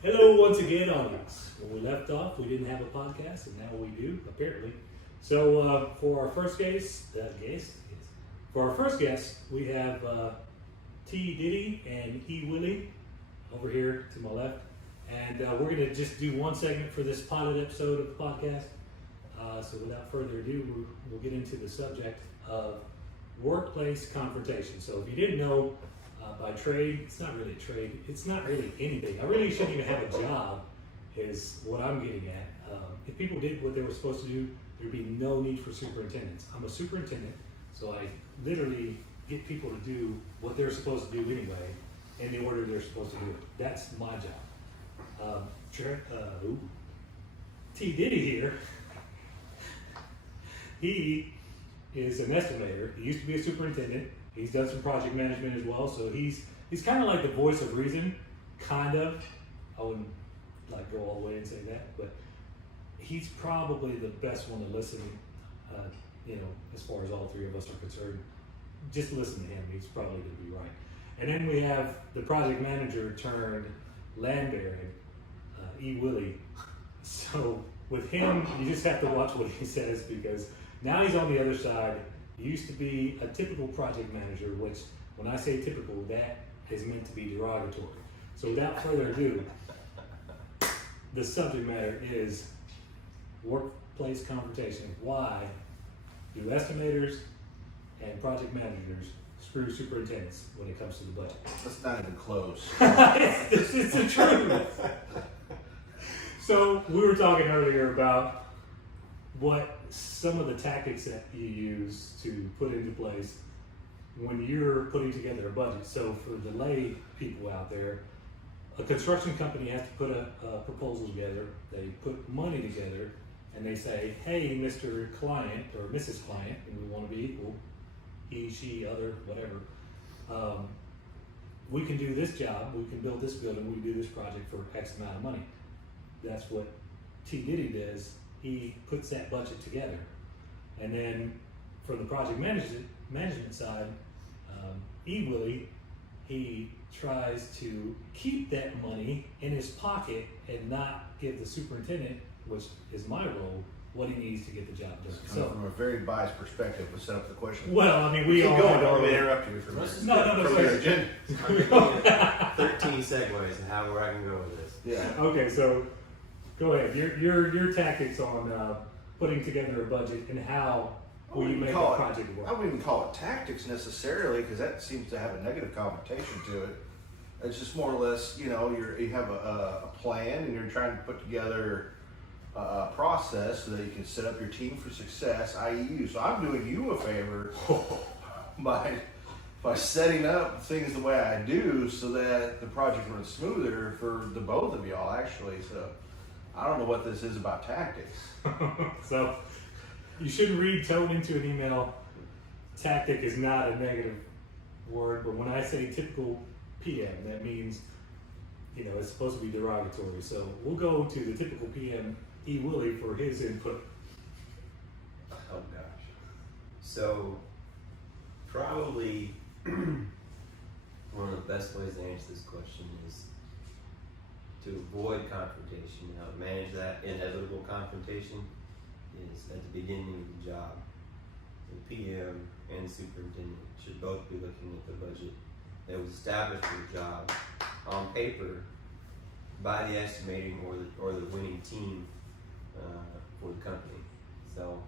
Hello once again, audience. When we left off, we didn't have a podcast, and now we do, apparently. So for our first guest, we have T. Diddy and E. Willie over here to my left. And we're going to just do one segment for this pilot episode of the podcast. So without further ado, we'll get into the subject of workplace confrontation. So if you didn't know, by trade, it's not really a trade, it's not really anything. I really shouldn't even have a job, is what I'm getting at. If people did what they were supposed to do, there'd be no need for superintendents. I'm a superintendent, so I literally get people to do what they're supposed to do anyway, in the order they're supposed to do it. That's my job. T. Diddy here, he is an estimator. He used to be a superintendent. He's done some project management as well, so he's kind of like the voice of reason, kind of. I wouldn't like go all the way and say that, but he's probably the best one to listen. As far as all three of us are concerned, just listen to him. He's probably going to be right. And then we have the project manager turned land baron, E. Willie. So with him, you just have to watch what he says, because now he's on the other side. He used to be a typical project manager, which when I say typical, that is meant to be derogatory. So without further ado, the subject matter is workplace confrontation. Why do estimators and project managers screw superintendents when it comes to the budget? That's not even close. It's the truth. So we were talking earlier about what some of the tactics that you use to put into place when you're putting together a budget. So for the lay people out there, a construction company has to put a proposal together. They put money together, and they say, hey, Mr. Client or Mrs. Client, and we want to be equal, he, she, other, whatever. We can do this job, we can build this building, we can do this project for X amount of money. That's what T. Diddy does. He puts that budget together. And then from the project management side, E. Willie, he tries to keep that money in his pocket and not give the superintendent, which is my role, what he needs to get the job done. So from a very biased perspective, we'll set up the question. Well, I mean, we all don't want me to interrupt you for this. No. From your agenda. I'm going to 13 segues and how I can go with this. Yeah. Okay, so go ahead. Your tactics on putting together a budget and how will you make a project work? I wouldn't even call it tactics necessarily, because that seems to have a negative connotation to it. It's just more or less, you have a plan, and you're trying to put together a process so that you can set up your team for success, i.e. you. So I'm doing you a favor by setting up things the way I do so that the project runs smoother for the both of y'all, actually. So I don't know what this is about tactics. So you shouldn't read tone into an email. Tactic is not a negative word, but when I say typical PM, that means, it's supposed to be derogatory. So we'll go to the typical PM, E. Willie, for his input. Oh gosh. So probably one of the best ways to answer this question is to avoid confrontation. Now, to manage that inevitable confrontation is at the beginning of the job. The PM and the superintendent should both be looking at the budget that was established for the job on paper by the estimating or the winning team for the company. So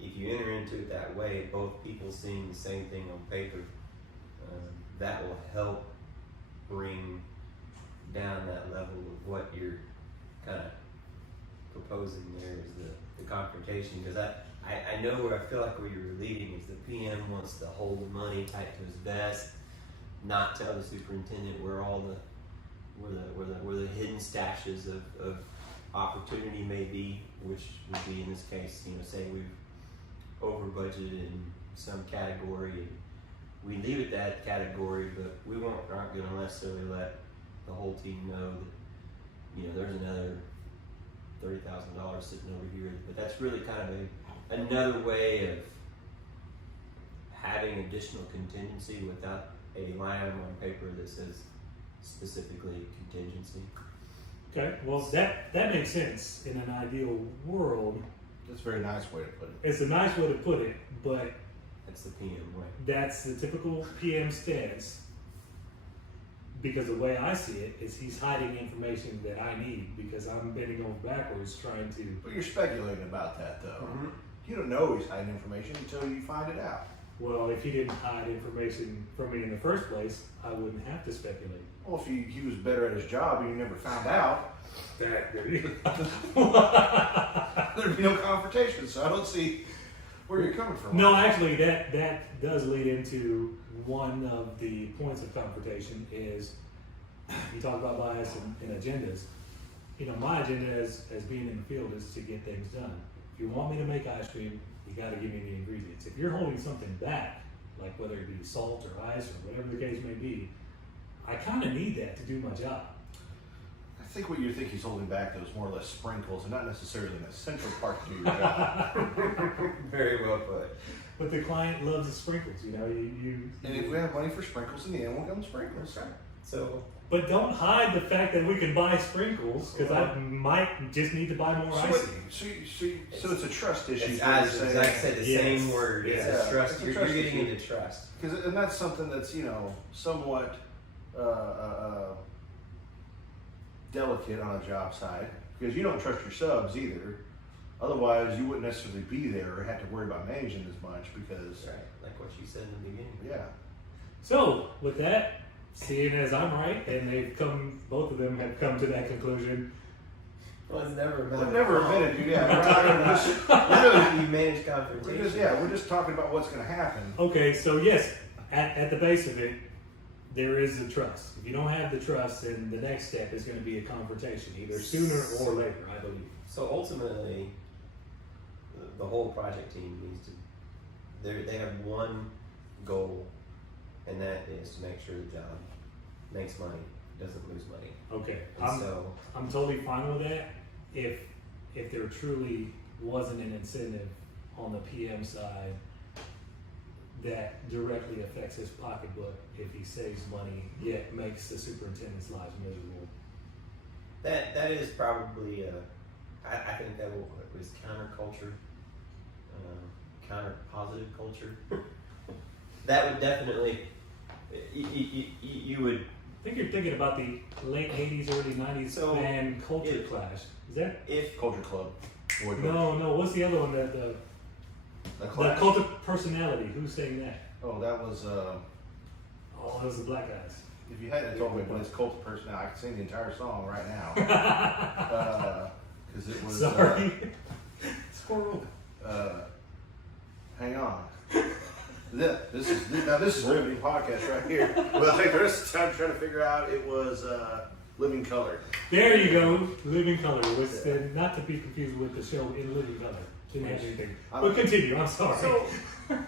if you enter into it that way, both people seeing the same thing on paper, that will help bring down that level of what you're kind of proposing there is the confrontation. Because I know where I feel like where you're leading is the PM wants to hold the money tight to his vest, not tell the superintendent where all where the hidden stashes of opportunity may be, which would be in this case, say we've over budgeted in some category and we leave it that category, but we aren't going to necessarily let the whole team know that there's another $30,000 sitting over here. But that's really kind of another way of having additional contingency without a line item on paper that says specifically contingency. Okay, well, that makes sense in an ideal world. That's a very nice way to put it. It's a nice way to put it, but That's the PM way. that's the typical PM stance. Because the way I see it is he's hiding information that I need because I'm bending over backwards trying to. But you're speculating about that, though. Mm-hmm. You don't know he's hiding information until you find it out. Well, if he didn't hide information from me in the first place, I wouldn't have to speculate. Well, if he was better at his job and you never found out, That there'd be no confrontation. So I don't see where you're coming from. No, actually, that does lead into one of the points of confrontation is you talk about bias and agendas. You know, my agenda as being in the field is to get things done. If you want me to make ice cream, you got to give me the ingredients. If you're holding something back, like whether it be salt or ice or whatever the case may be, I kind of need that to do my job. I think what you think he's holding back, though, is more or less sprinkles and not necessarily an essential part to do your job. Very well put. But the client loves the sprinkles, you know. And if we have money for sprinkles in the end, we'll give them sprinkles. So, But don't hide the fact that we can buy sprinkles because I might just need to buy more icing. So it's a trust issue. it's as I said, the Yes. same word. It's Yeah. a trust. It's a You're trust getting issue. into trust. And that's something that's, somewhat delicate on a job site because you don't trust your subs either. Otherwise, you wouldn't necessarily be there or have to worry about managing as much because, Right, like what you said in the beginning. yeah. So with that, seeing as I'm right and both of them have come to that conclusion. Well, it's never been. I've never admitted you. Yeah, You manage we're confrontation. we're just talking about what's going to happen. Okay, so yes, at the base of it, there is the trust. If you don't have the trust, then the next step is going to be a confrontation, either sooner or later, I believe. So ultimately, the whole project team needs to. They have one goal, and that is to make sure the job makes money, doesn't lose money. Okay, And I'm totally fine with that. If there truly wasn't an incentive on the PM side that directly affects his pocketbook if he saves money yet makes the superintendent's lives miserable. that is probably I think that was counterculture, counter positive culture. That would definitely you would. I think you're thinking about the late 80s, early 90s So, band Culture Clash. Is that? If Culture Club. Boy, No. What's the other one? The Clash? Cult of Personality. Who's saying that? Oh, that was. Oh, those are the black guys. If you hadn't told me what his cult of personality, I could sing the entire song right now. Because it was. Sorry. Squirrel. Hang on. This is riveting podcast right here. We'll take the rest of the time trying to figure out. It was Living Color. There you go. Living Color. Was not to be confused with the show In Living Color. Didn't have anything. But continue. I'm sorry. So,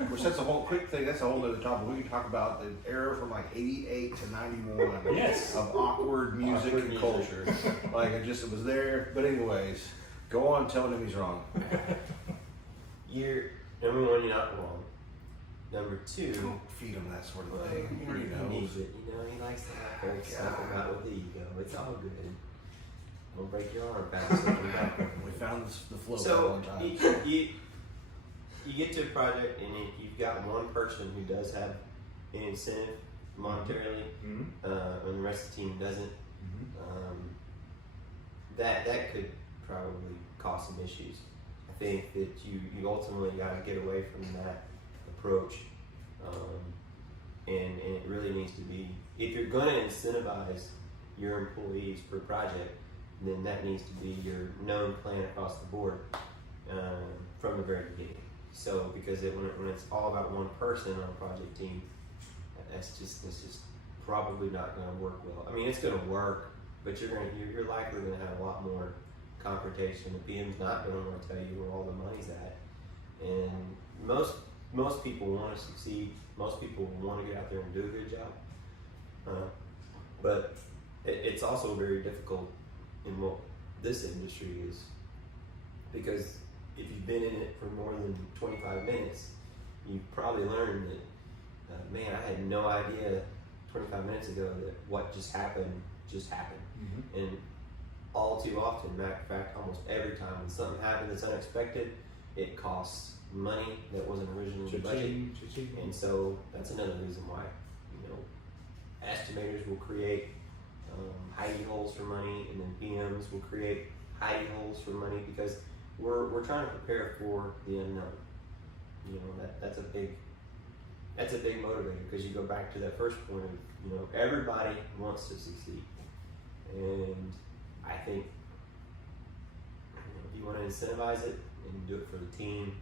which that's a whole quick thing. That's a whole other topic. We can talk about the era from like '88 to '91 Yes. of awkward music Awkward and music. culture. Like it was there. But anyways, go on telling him he's wrong. you're number one, you're not wrong. Number two, Don't feed him that sort of thing. He already he knows. needs it. You know, he likes to have folks stuff about with the ego. It's all good. Don't break your arm bouncing back. We found the flow that So one time. you get to a project and you've got one person who does have an incentive monetarily, Mhm. and the rest of the team doesn't. That could probably cause some issues. I think that you ultimately got to get away from that approach, and it really needs to be, if you're going to incentivize your employees per project, then that needs to be your known plan across the board from the very beginning. So because when it's all about one person on a project team, it's just probably not going to work well. I mean, it's going to work, but you're likely going to have a lot more confrontation. The PM's not going to want to tell you where all the money's at, and most people want to succeed. Most people want to get out there and do a good job, but it's also very difficult in what this industry is, because if you've been in it for more than 25 minutes, you've probably learned that, man, I had no idea 25 minutes ago that what just happened. Mhm. And all too often, matter of fact, almost every time when something happens that's unexpected, it costs money that wasn't originally in the budget. Cha-ching. And so that's another reason why, you know, estimators will create hidey holes for money, and then PMs will create hidey holes for money, because we're trying to prepare for the unknown. You know, that's a big motivator, because you go back to that first point of, you know, everybody wants to succeed, and I think, you know, if you want to incentivize it and do it for the team,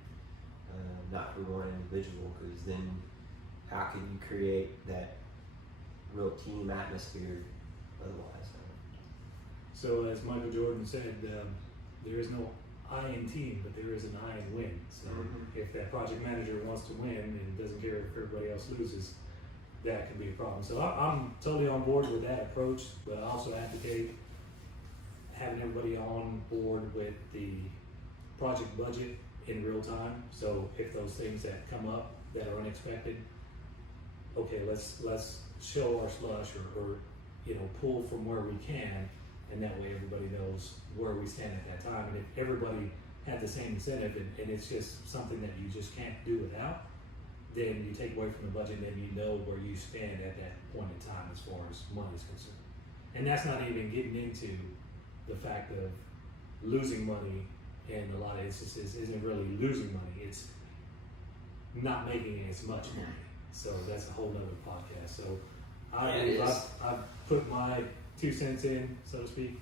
not for one individual, because then how can you create that real team atmosphere otherwise? So as Michael Jordan said, there is no I in team, but there is an I in win. So if that project manager wants to win and doesn't care if everybody else loses, that can be a problem. So I'm totally on board with that approach, but I also advocate having everybody on board with the project budget in real time. So if those things that come up that are unexpected, okay, let's show our slush or you know, pull from where we can, and that way everybody knows where we stand at that time. And if everybody had the same incentive and it's just something that you just can't do without, then you take away from the budget, and then you know where you stand at that point in time as far as money is concerned. And that's not even getting into the fact of losing money in a lot of instances isn't really losing money, it's not making as much money. So that's a whole nother podcast. So I've put my 2 cents in, so to speak.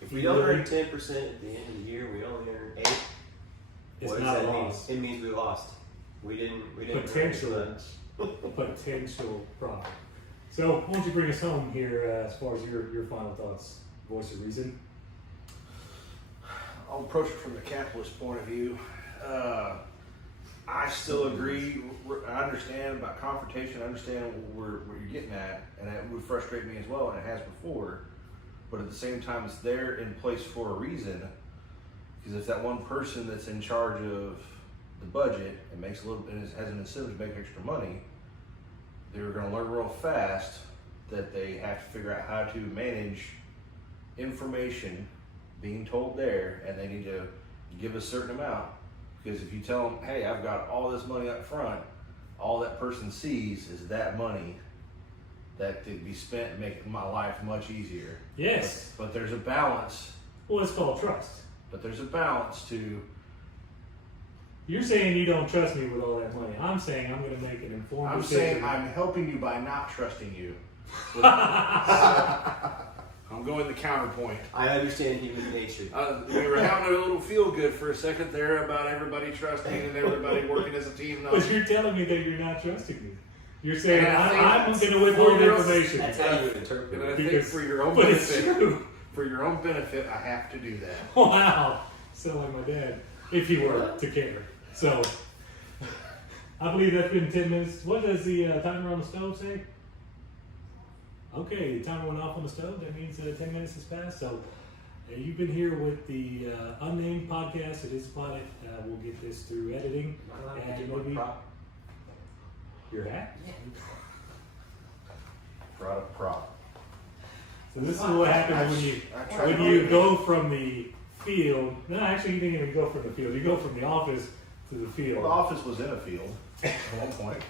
If we don't earn 10% at the end of the year, we only earn 8. It's what not does a that mean? loss. It means we lost. We didn't Potential. earn as much. Potential profit. So why don't you bring us home here as far as your final thoughts, voice of reason? I'll approach it from the capitalist point of view. I still agree. I understand about confrontation. I understand where you're getting at, and it would frustrate me as well, and it has before. But at the same time, it's there in place for a reason. Because if that one person that's in charge of the budget and makes a little, and has an incentive to make extra money, they're going to learn real fast that they have to figure out how to manage information being told there, and they need to give a certain amount. Because if you tell them, hey, I've got all this money up front, all that person sees is that money that could be spent making my life much easier. Yes. But there's a balance. Well, it's called trust. But there's a balance to. You're saying you don't trust me with all that money. I'm saying I'm going to make an informed I'm decision. saying I'm helping you by not trusting you. I'm going the counterpoint. I understand human nature. We were having a little feel good for a second there about everybody trusting and everybody working as a team. But you're telling me that you're not trusting me. You're saying And I think I'm going to withhold information. That's how you would interpret And I it. think Because- for your own but it's benefit, true. for your own benefit, I have to do that. Wow. So like my dad, if he were to care. So I believe that's been 10 minutes. What does the timer on the stove say? Okay, the timer went off on the stove. That means 10 minutes has passed. So you've been here with the unnamed podcast. It is spotted. We'll get this through editing. And maybe your hat. Brought a prop. So this is what happens when you go from the field. No, actually, you didn't even go from the field. You go from the office to the field. Well, the office was in a field at one point.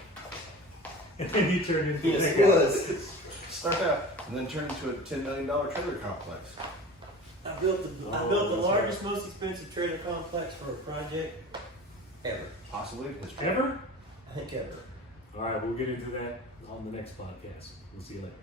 And then you turn into Yes, that it guy. was. Start out and then turn into a $10 million trailer complex. I built the largest, most expensive trailer complex for a project ever. Possibly in history. Ever? I think ever. All right, we'll get into that on the next podcast. We'll see you later.